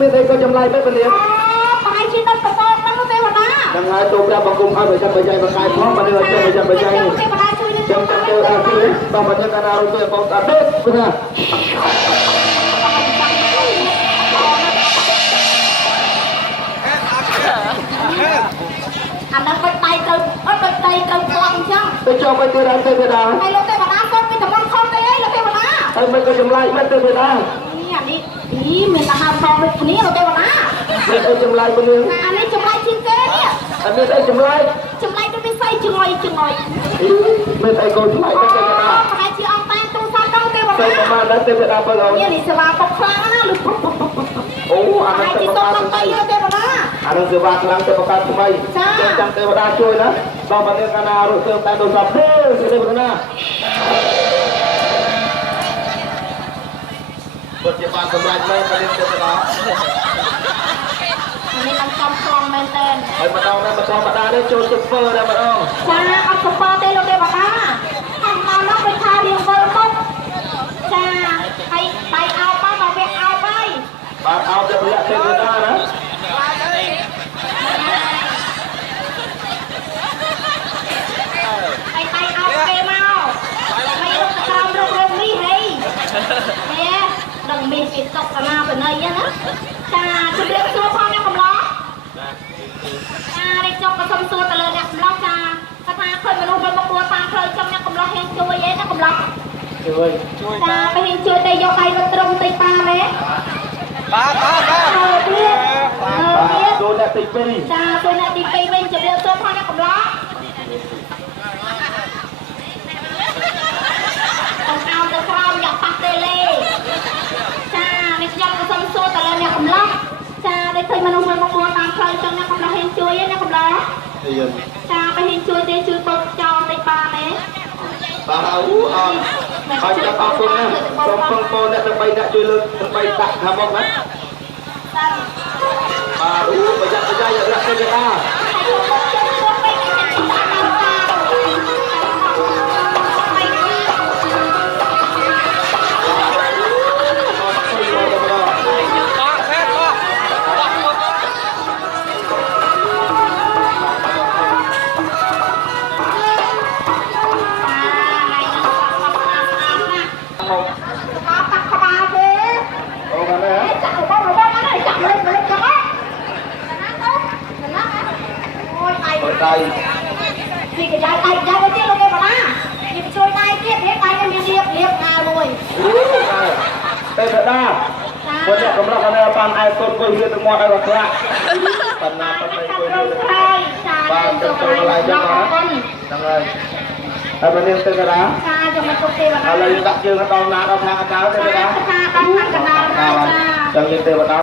មានអីក៏ចម្លែកបែបនេះបាយជាទឹកកបោហ្នឹងទេវតាដល់ហើយទូប្រាប់បង្គំឲ្យប្រចាំបច្ច័យបកាយផងបើនេះឲ្យចាំប្រចាំបច្ច័យនេះទេវតាជួយនឹងចាំចាំទៅអាទីបងបញ្ញកាណារុទៅបងអត់ទេព្រោះអានឹងបិទដៃទៅអត់បិទដៃទៅគាត់អញ្ចឹងទៅចុះទៅទៀតអត់ទេវតាហើយលោកទេវតាគាត់មានតំណខំទេអីលោកទេវតាហើយមិនក៏ចម្លែកមិនទេវតានេះអានេះមានអាហារផងដូចគ្នាលោកទេវតាមានអីចម្លែកមួយនេះអានេះចម្លែកជាងគេនេះអត់មានអីចម្លែកដូចវាសៃចងុយមានអីក៏ចម្លែកទេវតាប្រហែលជាអង្គតែទូសាទៅទេវតាទៅប្រហែលទេវតាបើអូននេះសេវាពុកខ្លាំងណាស់លុបអូអានេះទៅប្រកាសថ្មីទេវតាអានេះសេវាខ្លាំងទៅប្រកាសថ្មីចាំទេវតាជួយណាបងបញ្ញកាណារុទៅតែទូរស័ព្ទទេវតាពិតជាបានសម្រេចមែនតែទេវតានេះនឹងចំខ្លងមែនតើហើយម្ដងនេះម្ដងម្ដានេះចូលទឹកធ្វើតែម្ដងចាអត់សំពើទេលោកទេវតាខាងដល់នោះដូចថារៀងវិលមុខចាហើយដៃអោបមកដល់វាអោបហើយបាទអោបទៅរយៈទេវតាណាហើយដៃអោបគេមកហើយលោកក្រោមរកនេះហីដឹងមានគេຕົកកណាបណៃណាចាជម្រាបសួរផងអ្នកកំឡោះចានេះចុកក៏សុំសួរទៅលើអ្នកកំឡោះចាថាឃើញមនុស្សមកពួរតាមផ្លូវចំអ្នកកំឡោះហ៊ានជួយឯណាកំឡោះជួយចាបើហ៊ានជួយតែយកដៃរត់ត្រឹមតិចតាមទេបាទចូលអ្នកទី2ចាចូលអ្នកទី2វិញជម្រាបសួរផងអ្នកកំឡោះអង្គអោទៅក្រោមយ៉ាងប៉ះទេលេចានេះខ្ញុំក៏សុំសួរទៅលើអ្នកកំឡោះចាដែលឃើញមនុស្សមកពួរតាមផ្លូវចឹងអ្នកកំឡោះហ៊ានជួយឯណាកំឡោះចាបើហ៊ានជួយទេជួយបុកចោលតិចបានទេបាទអូអត់ហើយចាប់អរគុណណាសូមពងពោអ្នកដើម្បីអ្នកជួយលើកដើម្បីដាក់ខាងមកណាបាទអូប្រយ័ត្នប្រយែងរកទេវតាដៃពីកញ្ចក់ដៃទៀតលោកទេវតាខ្ញុំជួយដៃទៀតនេះដៃនេះមានរៀបងាមួយទេវតាពួកអ្នកកំឡោះនៅបានឯកូនគួយវាទៅមាត់ឲ្យខ្លាក់បណ្ណាបតីគួយវាបាទទៅចូលកន្លែងចឹងហ្នឹងហើយហើយបើនាងទេវតាចាខ្ញុំមកទុកទេវតាឥឡូវដាក់ជើងដល់ណាដល់ខាងអកៅទេវតាចាដល់ខាងកណ្ដាលចាចឹងយើងទេវតា